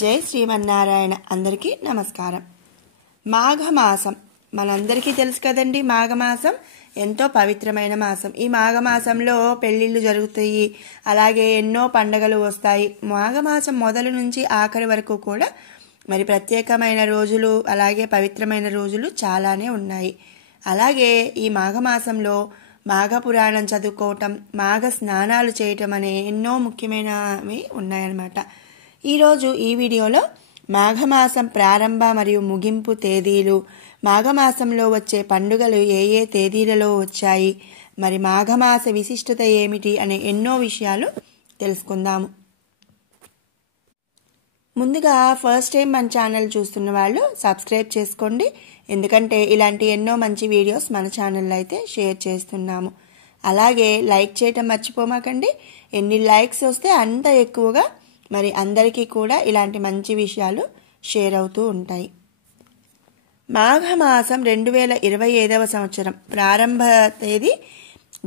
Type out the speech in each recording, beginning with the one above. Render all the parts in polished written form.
జై శ్రీమన్నారాయణ. అందరికీ నమస్కారం. మాఘమాసం మనందరికీ తెలుసు కదండి. మాఘమాసం ఎంతో పవిత్రమైన మాసం. ఈ మాఘమాసంలో పెళ్లిళ్ళు జరుగుతాయి, అలాగే ఎన్నో పండగలు వస్తాయి. మాఘమాసం మొదలు నుంచి ఆఖరి వరకు కూడా మరి ప్రత్యేకమైన రోజులు, అలాగే పవిత్రమైన రోజులు చాలానే ఉన్నాయి. అలాగే ఈ మాఘమాసంలో మాఘ పురాణం చదువుకోవటం, మాఘ స్నానాలు చేయటం అనే ఎన్నో ముఖ్యమైనవి ఉన్నాయన్నమాట. ఈరోజు ఈ వీడియోలో మాఘమాసం ప్రారంభ మరియు ముగింపు తేదీలు, మాఘమాసంలో వచ్చే పండుగలు ఏ ఏ తేదీలలో వచ్చాయి, మరి మాఘమాస విశిష్టత ఏమిటి అనే ఎన్నో విషయాలు తెలుసుకుందాము. ముందుగా ఫస్ట్ టైం మన ఛానల్ చూస్తున్న వాళ్ళు సబ్స్క్రైబ్ చేసుకోండి, ఎందుకంటే ఇలాంటి ఎన్నో మంచి వీడియోస్ మన ఛానల్లో అయితే షేర్ చేస్తున్నాము. అలాగే లైక్ చేయటం మర్చిపోమాకండి. ఎన్ని లైక్స్ వస్తే అంత ఎక్కువగా మరి అందరికీ కూడా ఇలాంటి మంచి విషయాలు షేర్ అవుతూ ఉంటాయి. మాఘమాసం 2025 సంవత్సరం ప్రారంభ తేదీ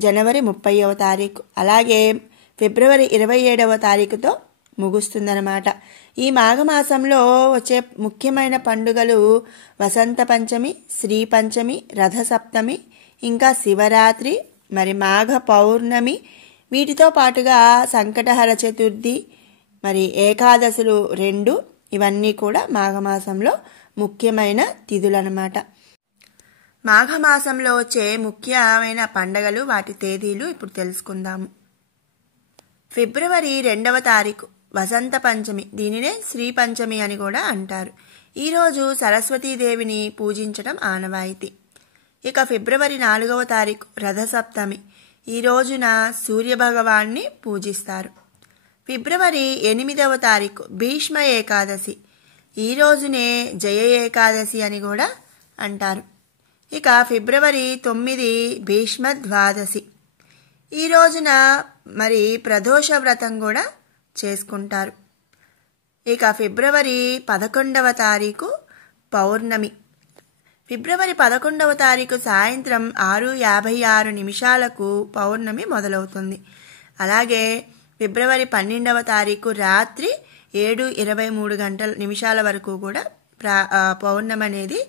జనవరి 30వ తారీఖు, అలాగే ఫిబ్రవరి 27వ తారీఖుతో ముగుస్తుందన్నమాట. ఈ మాఘమాసంలో వచ్చే ముఖ్యమైన పండుగలు వసంత పంచమి, శ్రీ పంచమి, రథసప్తమి, ఇంకా శివరాత్రి, మరి మాఘ పౌర్ణమి. వీటితో పాటుగా సంకటహర చతుర్థి, మరి ఏకాదశులు 2, ఇవన్నీ కూడా మాఘమాసంలో ముఖ్యమైన తిథులు అన్నమాట. మాఘమాసంలో వచ్చే ముఖ్యమైన పండగలు, వాటి తేదీలు ఇప్పుడు తెలుసుకుందాము. ఫిబ్రవరి 2వ తారీఖు వసంత పంచమి, దీనినే శ్రీ పంచమి అని కూడా అంటారు. ఈరోజు సరస్వతీదేవిని పూజించడం ఆనవాయితీ. ఇక ఫిబ్రవరి 4వ తారీఖు రథసప్తమి, ఈ రోజున సూర్యభగవాన్ని పూజిస్తారు. ఫిబ్రవరి 8వ తారీఖు భీష్మ ఏకాదశి, ఈ రోజునే జయ ఏకాదశి అని కూడా అంటారు. ఇక ఫిబ్రవరి 9 భీష్మ ద్వాదశి, ఈ రోజున మరి ప్రదోష వ్రతం కూడా చేసుకుంటారు. ఇక ఫిబ్రవరి 11వ తారీఖు పౌర్ణమి. ఫిబ్రవరి 11వ తారీఖు సాయంత్రం 6:56 పౌర్ణమి మొదలవుతుంది. అలాగే ఫిబ్రవరి 12వ తారీఖు రాత్రి 7:23 వరకు కూడా పౌర్ణమి అనేది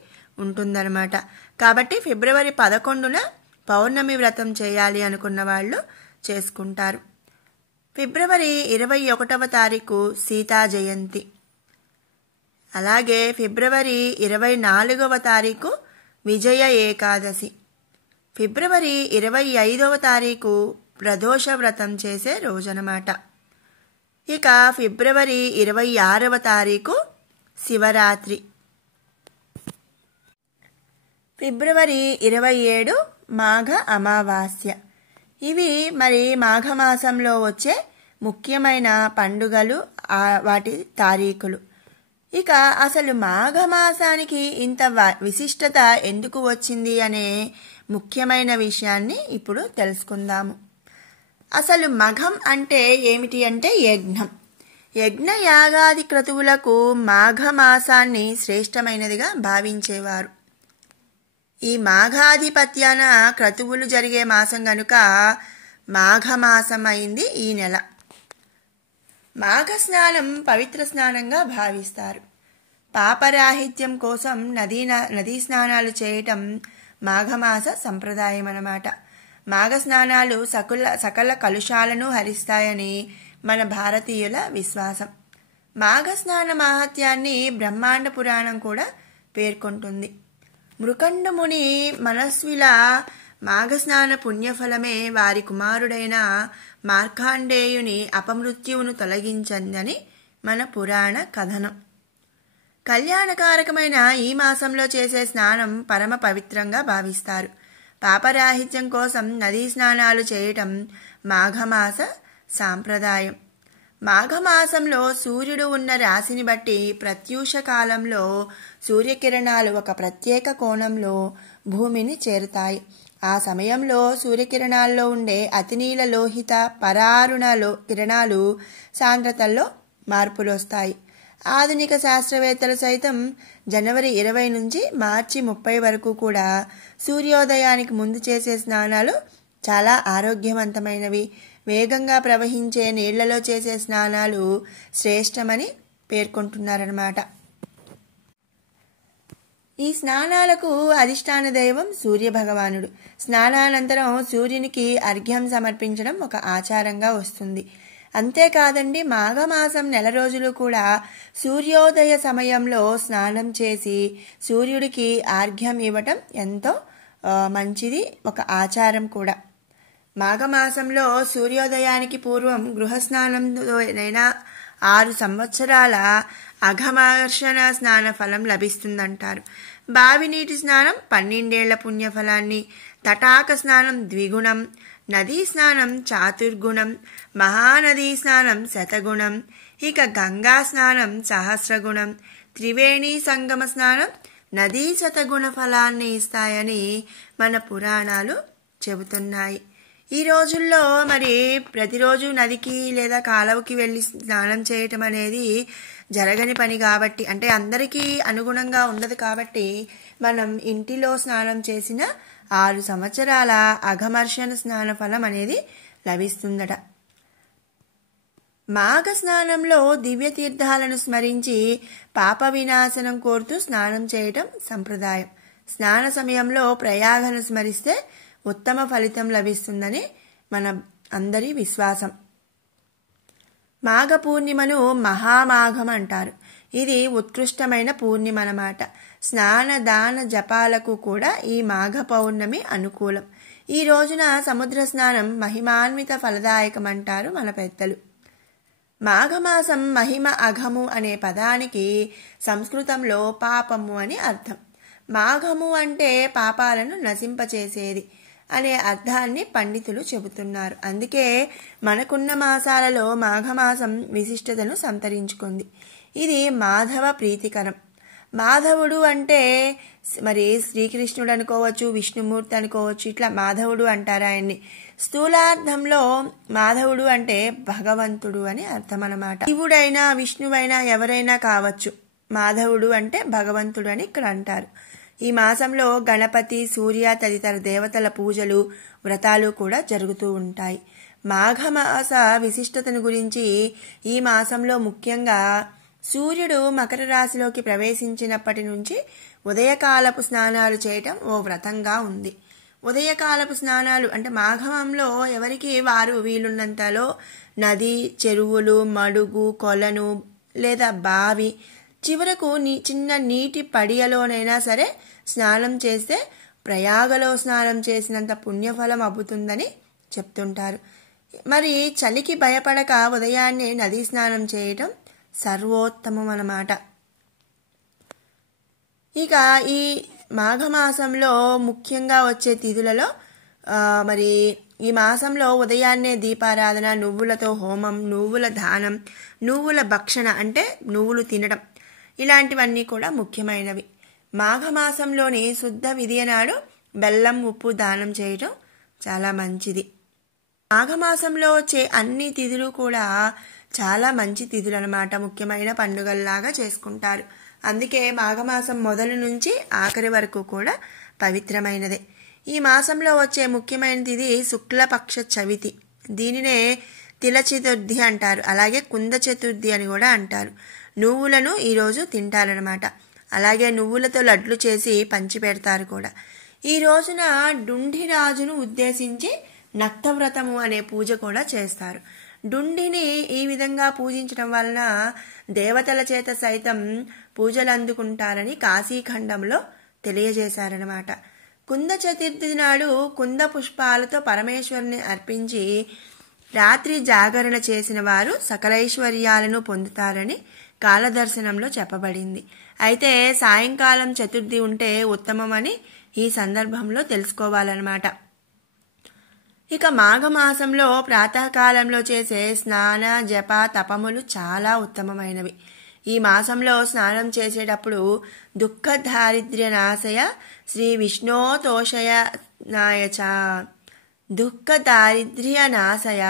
ఉంటుందన్నమాట. కాబట్టి ఫిబ్రవరి 11న పౌర్ణమి వ్రతం చేయాలి అనుకున్న వాళ్ళు చేసుకుంటారు. ఫిబ్రవరి 21వ తారీఖు సీతా జయంతి. అలాగే ఫిబ్రవరి 24వ తారీఖు విజయ ఏకాదశి. ఫిబ్రవరి 25వ తారీఖు ప్రదోష వ్రతం చేసే రోజనమాట. ఇక ఫిబ్రవరి 26వ తారీఖు శివరాత్రి. ఫిబ్రవరి 27 మాఘ అమావాస్య. ఇవి మరి మాఘమాసంలో వచ్చే ముఖ్యమైన పండుగలు, వాటి తారీఖులు. ఇక అసలు మాఘమాసానికి ఇంత విశిష్టత ఎందుకు వచ్చింది అనే ముఖ్యమైన విషయాన్ని ఇప్పుడు తెలుసుకుందాము. అసలు మఘం అంటే ఏమిటి అంటే యజ్ఞం. యజ్ఞ యాగాది క్రతువులకు మాఘమాసాన్ని శ్రేష్టమైనదిగా భావించేవారు. ఈ మాఘాధిపత్యాన క్రతువులు జరిగే మాసం గనుక మాఘమాసం అయింది ఈ నెల. మాఘ స్నానం పవిత్ర స్నానంగా భావిస్తారు. పాపరాహిత్యం కోసం నదీ స్నానాలు చేయటం మాఘమాస సంప్రదాయం అన్నమాట. మాఘ స్నానాలు సకల కలుషాలను హరిస్తాయని మన భారతీయుల విశ్వాసం. మాఘ స్నాన మహత్యాన్ని బ్రహ్మాండ పురాణం కూడా పేర్కొంటుంది. మృకండ ముని మనస్విల మాఘస్నాన పుణ్యఫలమే వారి కుమారుడైన మార్కాండేయుని అపమృత్యువును తొలగించిందని మన పురాణ కథనం. కళ్యాణకారకమైన ఈ మాసంలో చేసే స్నానం పరమ పవిత్రంగా భావిస్తారు. పాపరాహిత్యం కోసం నదీ స్నానాలు చేయటం మాఘమాస సాంప్రదాయం. మాఘమాసంలో సూర్యుడు ఉన్న రాశిని బట్టి ప్రత్యూష కాలంలో సూర్యకిరణాలు ఒక ప్రత్యేక కోణంలో భూమిని చేరుతాయి. ఆ సమయంలో సూర్యకిరణాల్లో ఉండే అతినీల లోహిత పరారుణ కిరణాలు సాంద్రతల్లో మార్పులు వస్తాయి. ఆధునిక శాస్త్రవేత్తలు సైతం జనవరి 20 నుంచి మార్చి 30 వరకు కూడా సూర్యోదయానికి ముందు చేసే స్నానాలు చాలా ఆరోగ్యవంతమైనవి, వేగంగా ప్రవహించే నీళ్లలో చేసే స్నానాలు శ్రేష్టమని పేర్కొంటున్నారన్నమాట. ఈ స్నానాలకు అధిష్టాన దైవం సూర్య భగవానుడు. స్నానానంతరం సూర్యునికి అర్ఘ్యం సమర్పించడం ఒక ఆచారంగా వస్తుంది. అంతేకాదండి, మాఘమాసం నెల రోజులు కూడా సూర్యోదయ సమయంలో స్నానం చేసి సూర్యుడికి అర్ఘ్యం ఇవ్వటం ఎంతో మంచిది, ఒక ఆచారం కూడా. మాఘమాసంలో సూర్యోదయానికి పూర్వం గృహస్నానంలోనైనా 6 సంవత్సరాల అఘమర్షణ స్నాన ఫలం లభిస్తుందంటారు. బావి నీటి స్నానం 12 ఏళ్ల పుణ్యఫలాన్ని, తటాక స్నానం ద్విగుణం, నదీ స్నానం చాతుర్గుణం, మహానదీ స్నానం శతగుణం, ఇక గంగా స్నానం సహస్రగుణం, త్రివేణి సంగమ స్నానం నదీ శతగుణ ఫలాన్ని ఇస్తాయని మన పురాణాలు చెబుతున్నాయి. ఈ రోజుల్లో మరి ప్రతిరోజు నదికి లేదా కాలువకి వెళ్ళి స్నానం చేయటం అనేది జరగని పని కాబట్టి, అంటే అందరికీ అనుగుణంగా ఉండదు కాబట్టి, మనం ఇంటిలో స్నానం చేసిన 6 సంవత్సరాల అఘమర్షణ స్నాన ఫలం అనేది లభిస్తుందట. మాఘ స్నానంలో దివ్య తీర్థాలను స్మరించి పాప వినాశనం కోరుతూ స్నానం చేయటం సంప్రదాయం. స్నాన సమయంలో ప్రయాగను స్మరిస్తే ఉత్తమ ఫలితం లభిస్తుందని మన అందరి విశ్వాసం. మాఘ పూర్ణిమను మహామాఘం అంటారు. ఇది ఉత్కృష్టమైన పూర్ణిమ అన్నమాట. స్నాన దాన జపాలకు కూడా ఈ మాఘ పౌర్ణమి అనుకూలం. ఈ రోజున సముద్ర స్నానం మహిమాన్విత ఫలదాయకం అంటారు మన పెద్దలు. మాఘమాసం మహిమ అఘము అనే పదానికి సంస్కృతంలో పాపము అని అర్థం. మాఘము అంటే పాపాలను నశింపచేసేది అనే అర్థాన్ని పండితులు చెబుతున్నారు. అందుకే మనకున్న మాసాలలో మాఘమాసం విశిష్టతను సంతరించుకుంది. ఇది మాధవ ప్రీతికరం. మాధవుడు అంటే మరి శ్రీకృష్ణుడు అనుకోవచ్చు, విష్ణుమూర్తి అనుకోవచ్చు, ఇట్లా మాధవుడు అంటారు ఆయన్ని. స్థూలార్థంలో మాధవుడు అంటే భగవంతుడు అని అర్థం అన్నమాట. శివుడైనా విష్ణువైనా ఎవరైనా కావచ్చు. మాధవుడు అంటే భగవంతుడు అని ఇక్కడ అంటారు. ఈ మాసంలో గణపతి, సూర్య తదితర దేవతల పూజలు, వ్రతాలు కూడా జరుగుతూ ఉంటాయి. మాఘమాస విశిష్టతను గురించి ఈ మాసంలో ముఖ్యంగా సూర్యుడు మకర రాశిలోకి ప్రవేశించినప్పటి నుంచి ఉదయకాలపు స్నానాలు చేయటం ఓ వ్రతంగా ఉంది. ఉదయకాలపు స్నానాలు అంటే మాఘంలో ఎవరికి వారు వీలున్నంతలో నది, చెరువులు, మడుగు, కొలను లేదా బావి, చివరకు చిన్న నీటి పడియలోనైనా సరే స్నానం చేస్తే ప్రయాగలో స్నానం చేసినంత పుణ్యఫలం అబ్బుతుందని చెప్తుంటారు. మరి చలికి భయపడక ఉదయాన్నే నదీ స్నానం చేయటం సర్వోత్తమం అన్నమాట. ఇక ఈ మాఘమాసంలో ముఖ్యంగా వచ్చే తిథులలో మరి ఈ మాసంలో ఉదయాన్నే దీపారాధన, నువ్వులతో హోమం, నువ్వుల దానం, నువ్వుల భక్షణ అంటే నువ్వులు తినడం, ఇలాంటివన్నీ కూడా ముఖ్యమైనవి. మాఘమాసంలోని శుద్ధ విధియ నాడు బెల్లం, ఉప్పు దానం చేయటం చాలా మంచిది. మాఘమాసంలో వచ్చే అన్ని తిథులు కూడా చాలా మంచి తిథులు అన్నమాట. ముఖ్యమైన పండుగల్లాగా చేసుకుంటారు. అందుకే మాఘమాసం మొదలు నుంచి ఆఖరి వరకు కూడా పవిత్రమైనదే. ఈ మాసంలో వచ్చే ముఖ్యమైన తిథి శుక్లపక్ష చవితి. దీనినే తిల చతుర్థి అంటారు. అలాగే కుంద చతుర్థి అని కూడా అంటారు. నువ్వులను ఈరోజు తింటారనమాట. అలాగే నువ్వులతో లడ్లు చేసి పంచి పెడతారు కూడా. ఈ రోజున డుండిరాజును ఉద్దేశించి నక్తవ్రతము అనే పూజ కూడా చేస్తారు. డుండిని ఈ విధంగా పూజించడం వలన దేవతల చేత సైతం పూజలు అందుకుంటారని కాశీఖండంలో తెలియజేశారనమాట. కుంద చతుర్థి నాడు కుంద పుష్పాలతో పరమేశ్వరుని అర్పించి రాత్రి జాగరణ చేసిన వారు సకలైశ్వర్యాలను పొందుతారని కాలదర్శనంలో చెప్పబడింది. అయితే సాయంకాలం చతుర్థి ఉంటే ఉత్తమమని ఈ సందర్భంలో తెలుసుకోవాలన్నమాట. ఇక మాఘమాసంలో ప్రాతకాలంలో చేసే స్నాన, జప, తపములు చాలా ఉత్తమమైనవి. ఈ మాసంలో స్నానం చేసేటప్పుడు దుఃఖ దారిద్ర్య నాశయ శ్రీ విష్ణోతోషయ నాయచ, దుఃఖ దారిద్ర్య నాశయ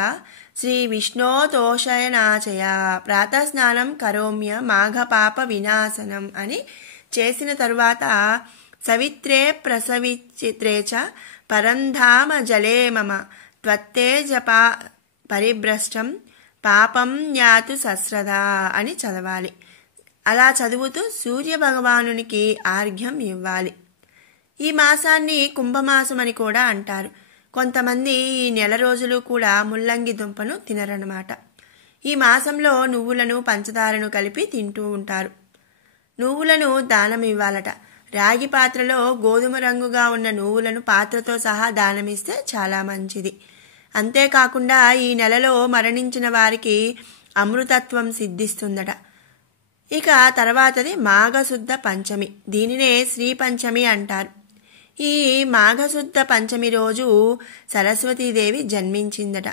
శ్రీ విష్ణోతోషయ నాచయ ప్రాతస్నానం కరోమ్య మాఘ పాప వినాశనం అని చేసిన తరువాత సవిత్రే ప్రసవిచిత్రే చ పరంధామ జలే మమ త్వత్తే జపా పరిభ్రష్టం పాపం యాతు సస్రదా అని చదవాలి. అలా చదువుతూ సూర్య భగవానునికి ఆర్ఘ్యం ఇవ్వాలి. ఈ మాసాన్ని కుంభమాసం అని కూడా అంటారు. కొంతమంది ఈ నెల రోజులు కూడా ముల్లంగి దుంపను తినరన్నమాట. ఈ మాసంలో నువ్వులను పంచదారను కలిపి తింటూ ఉంటారు. నువ్వులను దానం ఇవ్వాలట. రాగి పాత్రలో గోధుమ రంగుగా ఉన్న నువ్వులను పాత్రతో సహా దానమిస్తే చాలా మంచిది. అంతేకాకుండా ఈ నెలలో మరణించిన వారికి అమృతత్వం సిద్ధిస్తుందట. ఇక తర్వాతది మాఘశుద్ధ పంచమి. దీనినే శ్రీ పంచమి అంటారు. ఈ మాఘశుద్ధ పంచమి రోజు సరస్వతీదేవి జన్మించిందట.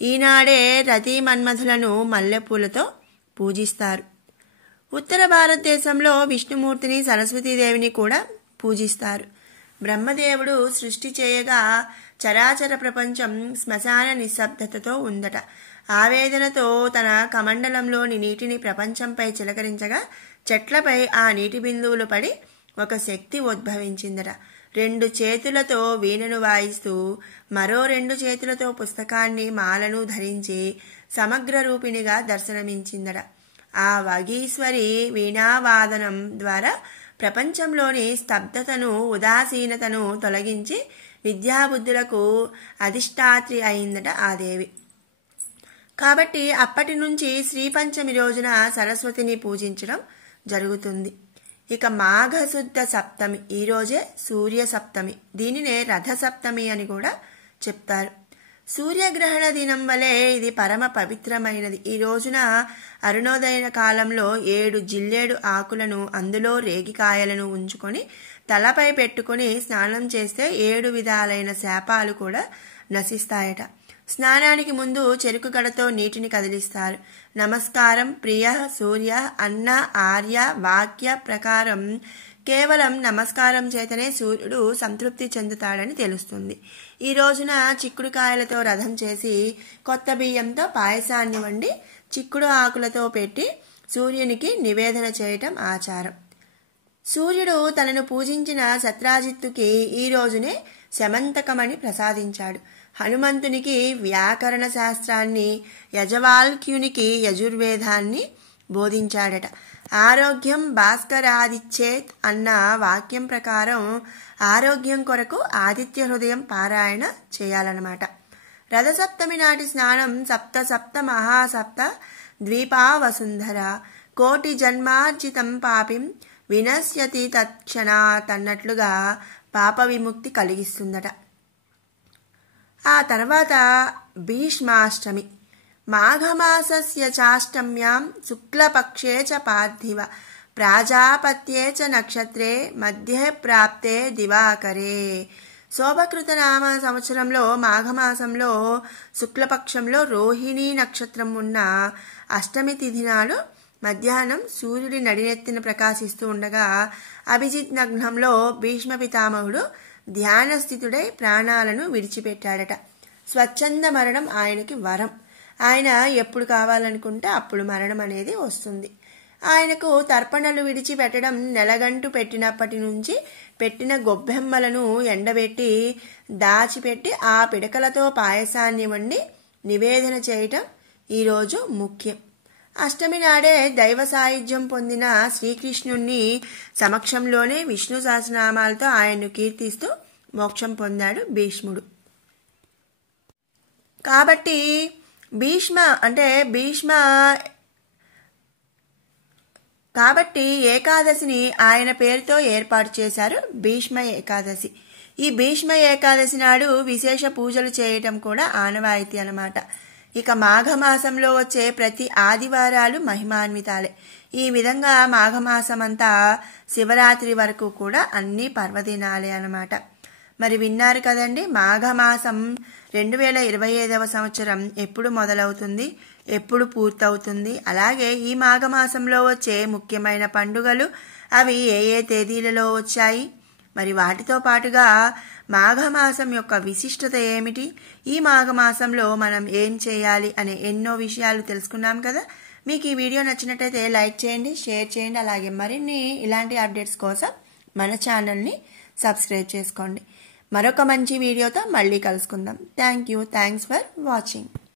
ఈనాడే రతి మన్మధులను మల్లెపూలతో పూజిస్తారు. ఉత్తర భారతదేశంలో విష్ణుమూర్తిని సరస్వతీదేవిని కూడా పూజిస్తారు. బ్రహ్మదేవుడు సృష్టి చేయగా చరాచర ప్రపంచం శ్మశాన నిశ్శబ్దతతో ఉందట. ఆవేదనతో తన కమండలంలోని నీటిని ప్రపంచంపై చిలకరించగా చెట్లపై ఆ నీటి బిందువులు పడి ఒక శక్తి ఉద్భవించిందట. 2 చేతులతో వీణను వాయిస్తూ మరో 2 చేతులతో పుస్తకాన్ని మాలను ధరించి సమగ్ర రూపిణిగా దర్శనమించిందట. ఆ వగీశ్వరి వీణావాదనం ద్వారా ప్రపంచంలోని స్తబ్దతను ఉదాసీనతను తొలగించి విద్యాబుద్ధులకు అధిష్టాత్రి అయిందట ఆ దేవి. కాబట్టి అప్పటి నుంచి శ్రీపంచమి రోజున సరస్వతిని పూజించడం జరుగుతుంది. ఇక మాఘశుద్ధ సప్తమి, ఈరోజే సూర్య సప్తమి. దీనినే రథ సప్తమి అని కూడా చెప్తారు. సూర్యగ్రహణ దినం వలె ఇది పరమ పవిత్రమైనది. ఈ రోజున అరుణోదయ కాలంలో 7 జిల్లేడు ఆకులను అందులో రేగికాయలను ఉంచుకొని తలపై పెట్టుకుని స్నానం చేస్తే 7 విధాలైన శాపాలు కూడా నశిస్తాయట. స్నానానికి ముందు చెరుకు గడతో నీటిని కదిలిస్తారు. నమస్కారం ప్రియ సూర్య అన్న ఆర్య వాక్య ప్రకారం కేవలం నమస్కారం చేతనే సూర్యుడు సంతృప్తి చెందుతాడని తెలుస్తుంది. ఈ రోజున చిక్కుడుకాయలతో రథం చేసి కొత్త బియ్యంతో పాయసాన్ని వండి చిక్కుడు ఆకులతో పెట్టి సూర్యునికి నివేదన చేయటం ఆచారం. సూర్యుడు తనను పూజించిన సత్రాజిత్తుకి ఈ రోజునే శమంతకమని ప్రసాదించాడు. హనుమంతునికి వ్యాకరణ శాస్త్రాన్ని, యజవాల్క్యునికి యజుర్వేదాన్ని బోధించాడట. ఆరోగ్యం భాస్కరాదిచ్చేత్ అన్న వాక్యం ప్రకారం ఆరోగ్యం కొరకు ఆదిత్య హృదయం పారాయణ చేయాలన్నమాట. రథసప్తమి నాటి స్నానం సప్త సప్త మహాసప్త ద్వీపా వసుంధర కోటి జన్మార్జితం పాపిం వినశ్యతి తత్క్షణాత్ అన్నట్లుగా పాప విముక్తి కలిగిస్తుందట. ఆ తర్వాత భీష్మాష్టమి. మాఘమాసస్య చాష్టమ్యాం శుక్లపక్షే చ పార్థివ ప్రాజాపత్యే చ నక్షత్రే మధ్యే ప్రాప్తే దివాకరే. శోభకృత నామ సంవత్సరంలో మాఘమాసంలో శుక్లపక్షంలో రోహిణీ నక్షత్రం ఉన్న అష్టమి తిథి నాడు మధ్యాహ్నం సూర్యుడి నడినెత్తిన ప్రకాశిస్తూ ఉండగా అభిజిత్ నగ్నంలో భీష్మ పితామహుడు ధ్యానస్థితుడై ప్రాణాలను విడిచిపెట్టాడట. స్వచ్ఛంద మరణం ఆయనకి వరం. ఆయన ఎప్పుడు కావాలనుకుంటే అప్పుడు మరణం అనేది వస్తుంది. ఆయనకు తర్పణలు విడిచిపెట్టడం నెలగంటు పెట్టినప్పటి నుంచి పెట్టిన గొబ్బెమ్మలను ఎండబెట్టి దాచిపెట్టి ఆ పిడకలతో పాయసాన్ని వండి నివేదన చేయటం ఈరోజు ముఖ్యం. అష్టమి నాడే దైవ సాయుధ్యం పొందిన శ్రీకృష్ణుణ్ణి సమక్షంలోనే విష్ణు సహస్రనామాలతో ఆయన్ను కీర్తిస్తూ మోక్షం పొందాడు భీష్ముడు. కాబట్టి కాబట్టి ఏకాదశిని ఆయన పేరుతో ఏర్పాటు చేశారు, భీష్మ ఏకాదశి. ఈ భీష్మ ఏకాదశి నాడు విశేష పూజలు చేయటం కూడా ఆనవాయితీ అన్నమాట. ఇక మాఘమాసంలో వచ్చే ప్రతి ఆదివారాలు మహిమాన్వితాలే. ఈ విధంగా మాఘమాసమంతా శివరాత్రి వరకు కూడా అన్ని పర్వదినాలే అన్నమాట. మరి విన్నారు కదండి, మాఘమాసం 2025వ సంవత్సరం ఎప్పుడు మొదలవుతుంది, ఎప్పుడు పూర్తవుతుంది, అలాగే ఈ మాఘమాసంలో వచ్చే ముఖ్యమైన పండుగలు అవి ఏ ఏ తేదీలలో వచ్చాయి, మరి వాటితో పాటుగా మాఘమాసం యొక్క విశిష్టత ఏమిటి, ఈ మాఘమాసంలో మనం ఏం చేయాలి అనే ఎన్నో విషయాలు తెలుసుకున్నాం కదా. మీకు ఈ వీడియో నచ్చినట్టయితే లైక్ చేయండి, షేర్ చేయండి, అలాగే మరిన్ని ఇలాంటి అప్డేట్స్ కోసం మన ఛానల్ని సబ్స్క్రైబ్ చేసుకోండి. మరొక మంచి వీడియోతో మళ్ళీ కలుసుకుందాం. Thanks for watching.